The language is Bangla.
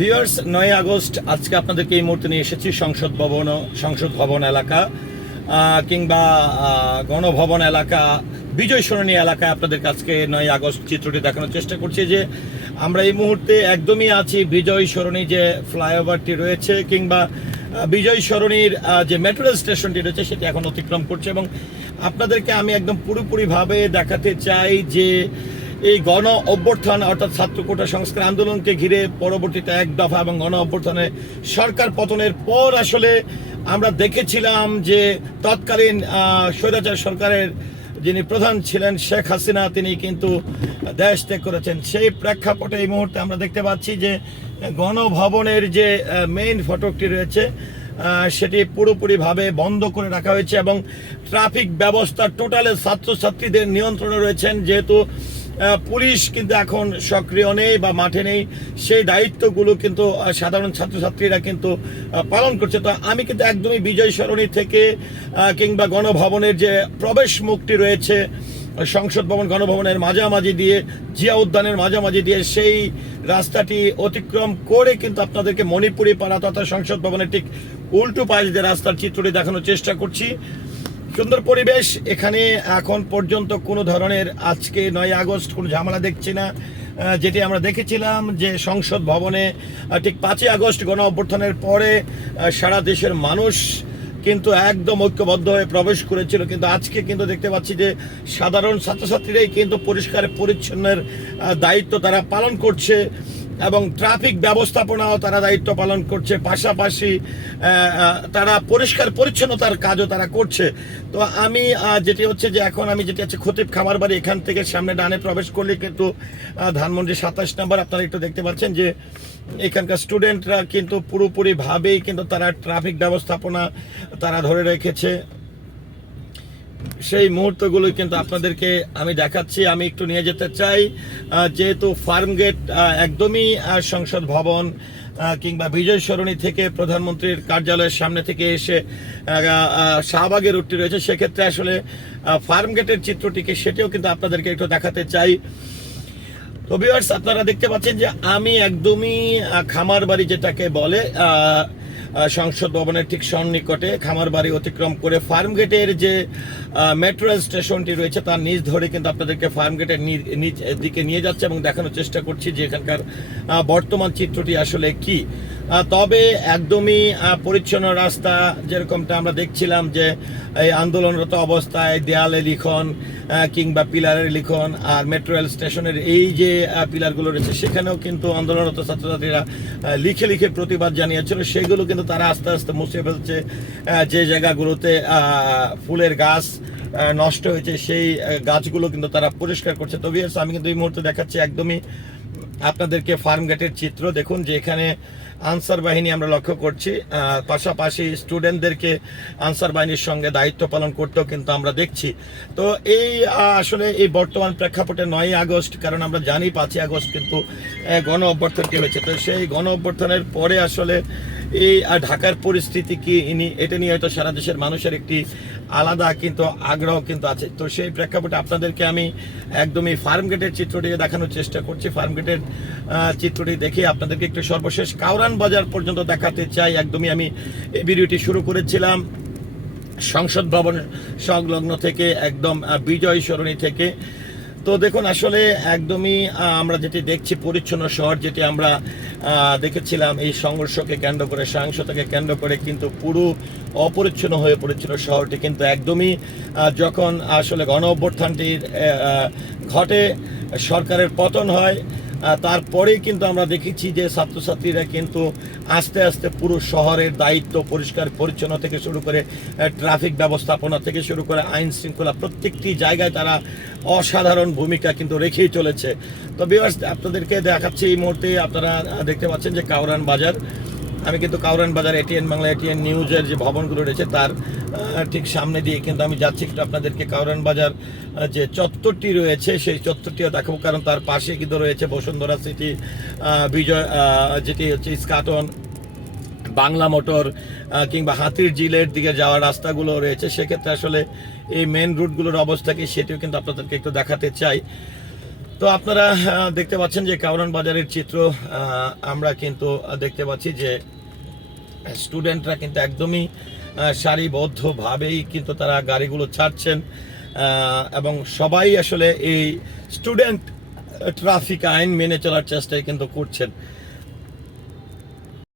ভিউয়ার্স নয় আগস্ট, আজকে আপনাদেরকে এই মুহূর্তে নিয়ে এসেছি সংসদ ভবন সংসদ ভবন এলাকা কিংবা গণভবন এলাকা, বিজয় সরণী এলাকায় আপনাদের আজকে নয় আগস্ট চিত্রটি দেখানোর চেষ্টা করছি যে আমরা এই মুহূর্তে একদমই আছি বিজয় সরণী যে ফ্লাইওভারটি রয়েছে, কিংবা বিজয় সরণীর যে মেট্রো রেল স্টেশনটি রয়েছে সেটি এখন অতিক্রম করছে এবং আপনাদেরকে আমি একদম পুরোপুরিভাবে দেখাতে চাই যে এই গণ অভ্যর্থন অর্থাৎ ছাত্র কোটা সংস্কার আন্দোলনকে ঘিরে পরবর্তীতে এক দফা এবং গণ অভ্যর্থনে সরকার পতনের পর আসলে আমরা দেখেছিলাম যে তৎকালীন স্বৈরাচার সরকারের যিনি প্রধান ছিলেন শেখ হাসিনা, তিনি কিন্তু দেশ ত্যাগ করেছেন। সেই প্রেক্ষাপটে এই মুহূর্তে আমরা দেখতে পাচ্ছি যে গণভবনের যে মেইন ফটকটি রয়েছে সেটি পুরোপুরিভাবে বন্ধ করে রাখা হয়েছে এবং ট্রাফিক ব্যবস্থা টোটালে ছাত্রছাত্রীদের নিয়ন্ত্রণে রয়েছেন। যেহেতু পুলিশ কিন্তু এখন সক্রিয় নেই বা মাঠে নেই। সেই দায়িত্বগুলো কিন্তু সাধারণ ছাত্রছাত্রীরা কিন্তু পালন করছে। তো আমি কিন্তু একদমই বিজয় সরণি থেকে কিংবা গণভবনের যে প্রবেশ মুখটি রয়েছে, সংসদ ভবন গণভবনের মাঝামাঝি দিয়ে, জিয়া উদ্যানের মাঝামাঝি দিয়ে, সেই রাস্তাটি অতিক্রম করে কিন্তু আপনাদেরকে মণিপুরি পাড়া তথা সংসদ ভবনের ঠিক উল্টো পাশ দিয়ে রাস্তার চিত্রটি দেখানোর চেষ্টা করছি। সুন্দর পরিবেশ, এখানে এখন পর্যন্ত কোনো ধরনের, আজকে নয় আগস্ট, কোনো ঝামেলা দেখছি না। যেটি আমরা দেখেছিলাম যে সংসদ ভবনে ঠিক পাঁচই আগস্ট গণ অভ্যর্থনের পরে সারা দেশের মানুষ কিন্তু একদম ঐক্যবদ্ধ হয়ে প্রবেশ করেছিল। কিন্তু আজকে কিন্তু দেখতে পাচ্ছি যে সাধারণ ছাত্রছাত্রীরাই কিন্তু পরিষ্কার পরিচ্ছন্নের দায়িত্ব তারা পালন করছে। এবং ট্রাফিক ব্যবস্থাপনাও তারা দায়িত্ব পালন করছে, পাশাপাশি তারা পরিষ্কার পরিচ্ছন্নতার কাজও তারা করছে। তো আমি যেটি হচ্ছে যে এখন আমি যেটি হচ্ছে খতিব খামার বাড়ি, এখান থেকে সামনে ডানে প্রবেশ করলে কিন্তু ধানমন্ডি সাতাশ নাম্বার, আপনারা একটু দেখতে পাচ্ছেন যে, এখানকার স্টুডেন্টরা কিন্তু পুরোপুরিভাবেই কিন্তু তারা ট্রাফিক ব্যবস্থাপনা তারা ধরে রেখেছে। সেই মুহূর্তগুলো কিন্তু আপনাদেরকে আমি দেখাচ্ছি, আমি একটু নিয়ে যেতে চাই। যেহেতু ফার্ম গেট একদমই সংসদ ভবন কিংবা বিজয় সরণি থেকে প্রধানমন্ত্রীর কার্যালয়ের সামনে থেকে এসে শাহবাগের রুটটি রয়েছে, সেক্ষেত্রে আসলে ফার্ম গেটের চিত্রটিকে সেটিও কিন্তু আপনাদেরকে একটু দেখাতে চাই। তো ভিউয়ার্স আপনারা দেখতে পাচ্ছেন যে আমি একদমই খামার বাড়ি যেটাকে বলে সংসদ ভবনের ঠিক সন্নিকটে খামার বাড়ি অতিক্রম করে ফার্ম গেটের যে মেট্রো স্টেশনটি রয়েছে তার নিচ ধরে কিন্তু আপনাদেরকে ফার্ম গেটের নিচ দিকে নিয়ে যাচ্ছে এবং দেখানোর চেষ্টা করছি যে এখানকার বর্তমান চিত্রটি আসলে কি। তবে একদমই পরিচ্ছন্ন রাস্তা যেরকমটা আমরা দেখছিলাম যে এই আন্দোলনরত অবস্থায় দেয়ালে লিখন কিংবা পিলারের লিখন আর মেট্রো রেল স্টেশনের এই যে পিলারগুলো রয়েছে, সেখানেও কিন্তু আন্দোলনরত ছাত্রছাত্রীরা লিখে লিখে প্রতিবাদ জানিয়েছিল। সেগুলো কিন্তু তারা আস্তে আস্তে মুছে ফেলছে যে জায়গাগুলোতে ফুলের গাছ নষ্ট হয়েছে, সেই গাছগুলো কিন্তু তারা পরিষ্কার করছে। তবে আমি কিন্তু এই মুহূর্তে দেখাচ্ছি একদমই আপনাদেরকে ফার্ম গেটের চিত্র দেখুন, যে এখানে আনসার বাহিনী আমরা লক্ষ্য করছি। পাশাপাশি স্টুডেন্টদেরকে আনসার বাহিনীর সঙ্গে দায়িত্ব পালন করতেও কিন্তু আমরা দেখছি। তো এই আসলে এই বর্তমান প্রেক্ষাপটে নয় আগস্ট, কারণ আমরা জানি পাঁচই আগস্ট কিন্তু গণ অভ্যর্থনটি হয়েছে। তো সেই গণ অভ্যর্থনের পরে আসলে এই ঢাকার পরিস্থিতি কি, ইনি, এটা নিয়ে হয়তো সারা দেশের মানুষের একটি আলাদা কিন্তু আগ্রহ কিন্তু আছে। তো সেই প্রেক্ষাপটে আপনাদেরকে আমি একদমই ফার্ম গেটের চিত্রটি দেখানোর চেষ্টা করছি। ফার্ম গেটের চিত্রটি দেখে আপনাদেরকে একটু সর্বশেষ কাউরান বাজার পর্যন্ত দেখাতে চাই। একদমই আমি এই ভিডিওটি শুরু করেছিলাম সংসদ ভবন সংলগ্ন থেকে, একদম বিজয় সরণি থেকে। তো দেখুন আসলে একদমই আমরা যেটি দেখছি পরিচ্ছন্ন শহর যেটি আমরা দেখেছিলাম এই সংঘর্ষকে কেন্দ্র করে সহিংসতাকে কেন্দ্র করে কিন্তু পুরো অপরিচ্ছন্ন হয়ে পড়েছিল শহরটি। কিন্তু একদমই যখন আসলে গণ আহ, ঘটে সরকারের পতন হয় আহ, তারপরেই কিন্তু আমরা দেখেছি যে ছাত্রছাত্রীরা কিন্তু আস্তে আস্তে পুরো শহরের দায়িত্ব পরিষ্কার পরিচ্ছন্ন থেকে শুরু করে ট্রাফিক ব্যবস্থাপনা থেকে শুরু করে আইন শৃঙ্খলা প্রত্যেকটি জায়গায় তারা অসাধারণ ভূমিকা কিন্তু রেখেই চলেছে। তো বিভার্স আপনাদেরকে দেখাচ্ছি এই মুহূর্তে আপনারা দেখতে পাচ্ছেন যে কাউরান বাজার। আমি কিন্তু কাউরান বাজার এটিএন বাংলা এটিএন নিউজের যে ভবনগুলো রয়েছে তার ঠিক সামনে দিয়ে কিন্তু আমি যাচ্ছি একটু আপনাদেরকে কাউরান বাজার যে চত্বরটি রয়েছে সেই চত্বরটিও দেখাবো। কারণ তার পাশে কিন্তু রয়েছে বসুন্ধরা সিটি বিজয় যেটি হচ্ছে স্কাটন, বাংলা মোটর কিংবা হাতির জিলের দিকে যাওয়ার রাস্তাগুলো রয়েছে। সেক্ষেত্রে আসলে এই মেন রুটগুলোর অবস্থা কি সেটিও কিন্তু আপনাদেরকে একটু দেখাতে চাই। তো আপনারা দেখতে পাচ্ছেন যে কাউরান বাজারের চিত্র আমরা কিন্তু দেখতে পাচ্ছি যে স্টুডেন্টরা কিন্তু একদমই সারিবদ্ধভাবেই কিন্তু তারা গাড়িগুলো ছাড়ছেন এবং সবাই আসলে এই স্টুডেন্ট ট্রাফিক আইন মেনে চলার চেষ্টাই কিন্তু করছেন।